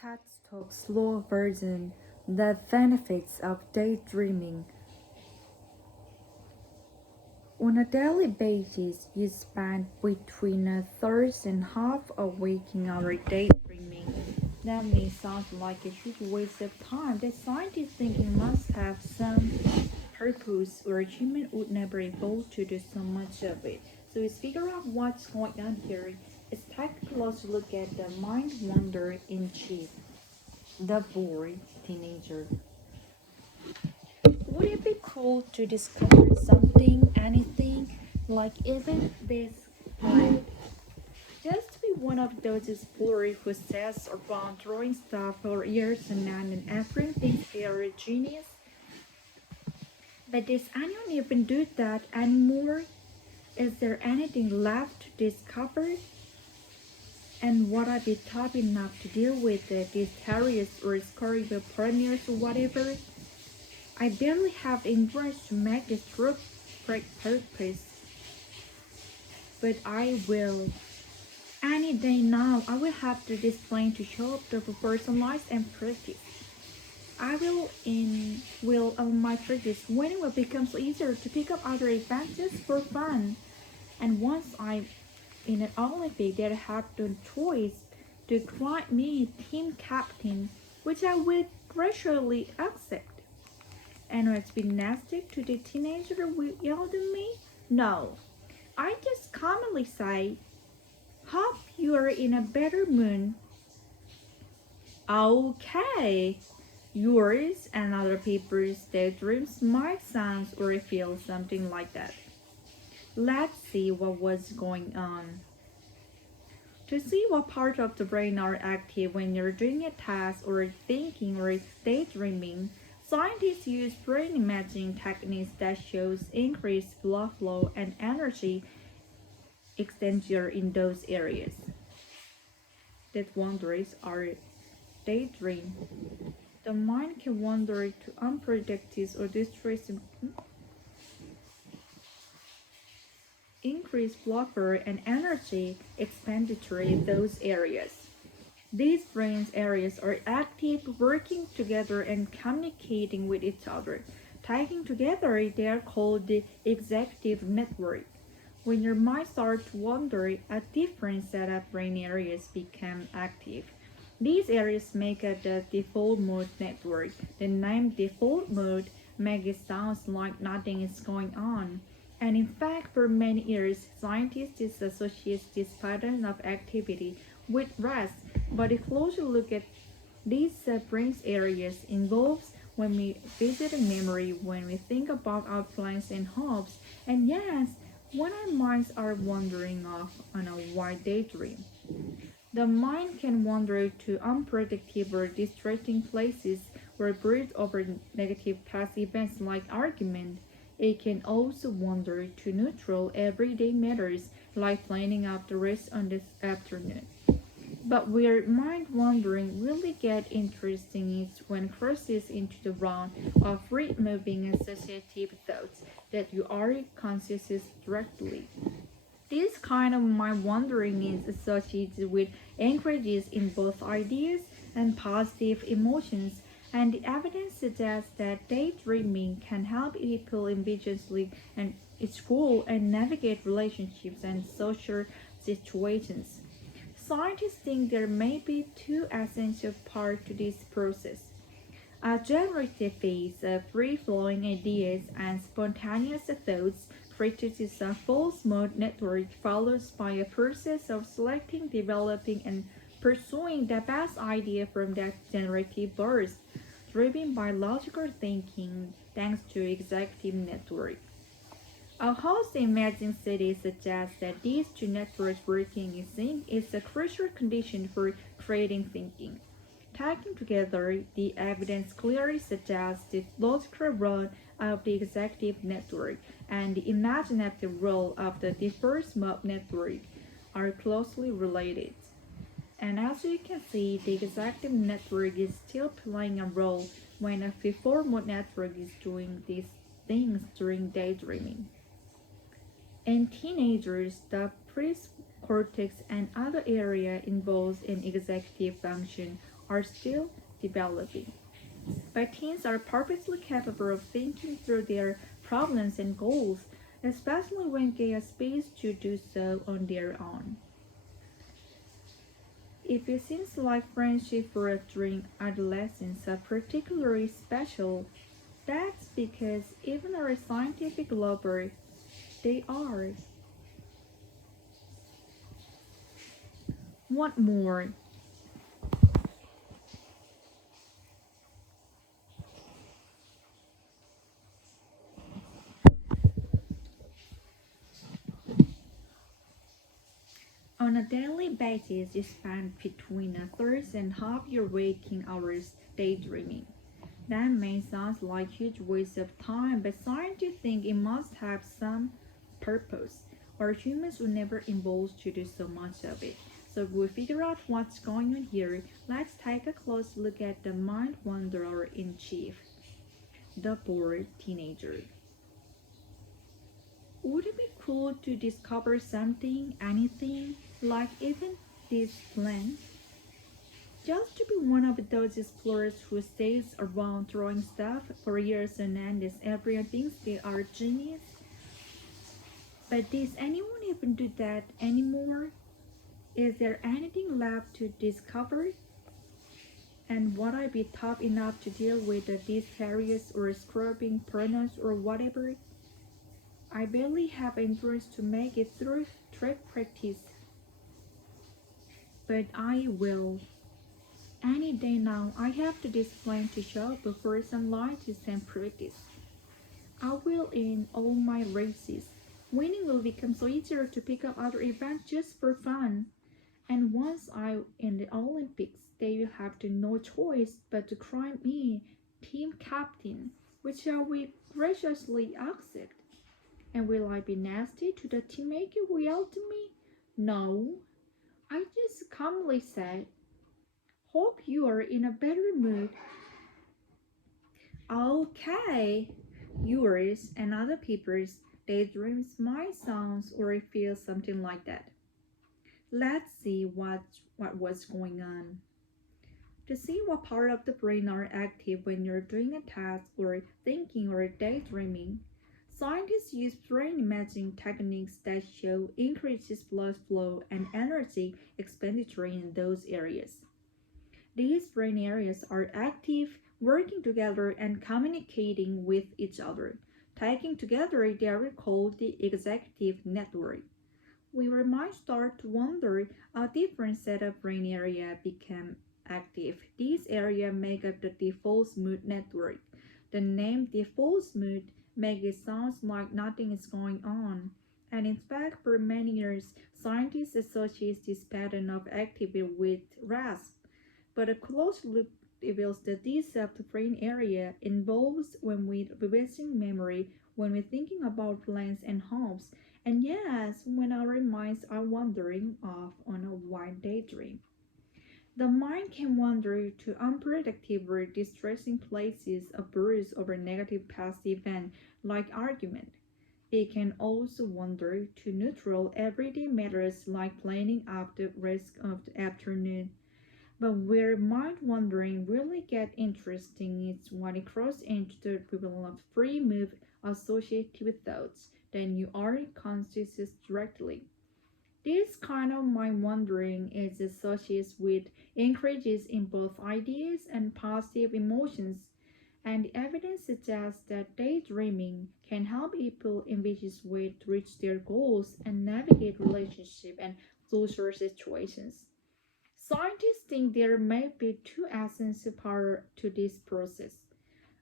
TED Talk slow version, the benefits of daydreaming. On a daily basis, you spend between a third and half a waking hour daydreaming. That may sound like a huge waste of time that scientists think it must have some purpose or human would never evolve to do so much of it. So let's figure out what's going on here. Let's take a closer look at the mind wonder in chief, the bored teenager. Would it be cool to discover something, anything, like even this planet? Just to be one of those explorers who sits around drawing stuff for years and everyone thinks they are a genius? But does anyone even do that anymore? Is there anything left to discover? And would I be tough enough to deal with these terrorists or scourge partners or whatever? I barely have English to make this true purpose, but I will. Any day now, I will have to display to show up to personalize and practice. I will on my practice when it will become easier to pick up other advances for fun. And once I'm in an Olympic that I have the choice to crown me team captain, which I will graciously accept. And it's been nasty to the teenager who yelled at me? No. I just commonly say, hope you are in a better mood. Okay. Yours and other people's daydreams might sound or feel something like that. Let's see what was going on. To see what part of the brain are active when you're doing a task or thinking or daydreaming, scientists use brain imaging techniques that shows increased blood flow and energy expenditure in those areas. That wonders are daydream. The mind can wander to unpredicted or distressing increased blood flow and energy expenditure in those areas. These brain areas are active, working together and communicating with each other. Taken together, they are called the executive network. When your mind starts to wander, a different set of brain areas become active. These areas make up the default mode network. The name default mode makes it sound like nothing is going on. And in fact, for many years, scientists associate this pattern of activity with rest. But a closer look at these brain areas involves when we visit a memory, when we think about our plans and hopes, and yes, when our minds are wandering off on a wild daydream. The mind can wander to unpredictable, distracting places or brood over negative past events like argument. It can also wander to neutral, everyday matters like planning out the rest on this afternoon. But where mind wandering really get interesting is when it crosses into the realm of free-moving associative thoughts that you are conscious directly. This kind of mind wandering is associated with anchorages in both ideas and positive emotions, and the evidence suggests that daydreaming can help people individually and school and navigate relationships and social situations. Scientists think there may be two essential parts to this process. A generative phase of free-flowing ideas and spontaneous thoughts creates a false mode network followed by a process of selecting, developing, and pursuing the best idea from that generative burst, driven by logical thinking thanks to executive network. A host imaging study suggests that these two networks working in sync is a crucial condition for creating thinking. Taken together, the evidence clearly suggests the logical role of the executive network and the imaginative role of the diffuse mode network are closely related. And as you can see, the executive network is still playing a role when a before mode network is doing these things during daydreaming. In teenagers, the cortex and other area involved in executive function are still developing. But teens are perfectly capable of thinking through their problems and goals, especially when given space to do so on their own. If it seems like friendship during adolescence are particularly special, that's because even our scientific lovers, they are. What more? On a daily basis, you spend between a third and half your waking hours daydreaming. That may sound like a huge waste of time, but scientists think it must have some purpose, or humans would never evolve to do so much of it. So if we figure out what's going on here, let's take a close look at the mind wanderer in chief, the bored teenager. Would it be cool to discover something, anything, like even this plant? Just to be one of those explorers who stays around throwing stuff for years on end as everyone thinks they are genius. But does anyone even do that anymore? Is there anything left to discover? And would I be tough enough to deal with these carriers or scrubbing piranhas or whatever? I barely have endurance to make it through track practice. But I will. Any day now, I have to display to show before some lights and practice. I will in all my races. Winning will become so easier to pick up other events just for fun. And once I'm in the Olympics, they will have no choice but to crown me team captain, which I will graciously accept. And will I be nasty to the teammate who yelled to me? No. I just calmly said, hope you are in a better mood. Okay. Yours and other people's daydreams might sound or feel something like that. Let's see what was going on. To see what part of the brain are active when you're doing a task or thinking or daydreaming, scientists use brain imaging techniques that show increases blood flow and energy expenditure in those areas. These brain areas are active, working together and communicating with each other. Taken together, they are called the executive network. We might start to wonder a different set of brain area became active. These areas make up the default mood network. The name default mood makes it sound like nothing is going on. And in fact, for many years, scientists associate this pattern of activity with rest. But a close look reveals that this brain area involves when we're reversing memory, when we're thinking about plans and hopes, and yes, when our minds are wandering off on a wild daydream. The mind can wander to unpredictable, distressing places, a burst over negative past event like argument. It can also wander to neutral, everyday matters like planning out the rest of the afternoon. But where mind wandering really gets interesting is when it crosses into the realm of free move associated with thoughts that you aren't conscious directly. This kind of mind wandering is associated with increases in both ideas and positive emotions, and the evidence suggests that daydreaming can help people envisage ways to reach their goals and navigate relationship and social situations. Scientists think there may be two essential parts to this process: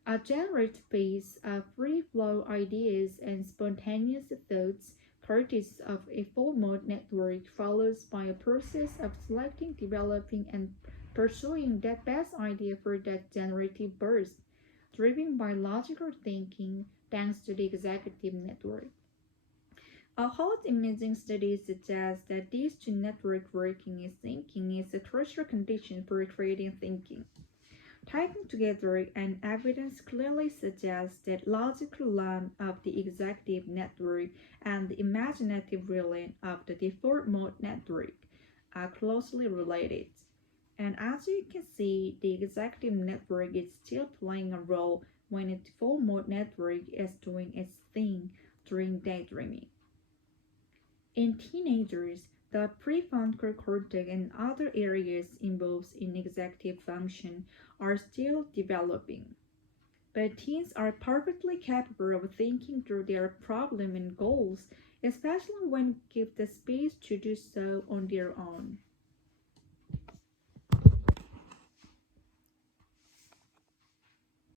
a generate phase of free flow ideas and spontaneous thoughts, courtesy of a full mode network, followed by a process of selecting, developing, and pursuing that best idea for that generative burst, driven by logical thinking thanks to the executive network. A hot imaging study suggests that these two networks working in thinking is a crucial condition for creating thinking. Taken together, and evidence clearly suggests that logical realm of the executive network and the imaginative realm of the default mode network are closely related. And as you can see, the executive network is still playing a role when its full mode network is doing its thing during daydreaming. In teenagers, the prefrontal cortex and other areas involved in executive function are still developing. But teens are perfectly capable of thinking through their problem and goals, especially when given the space to do so on their own.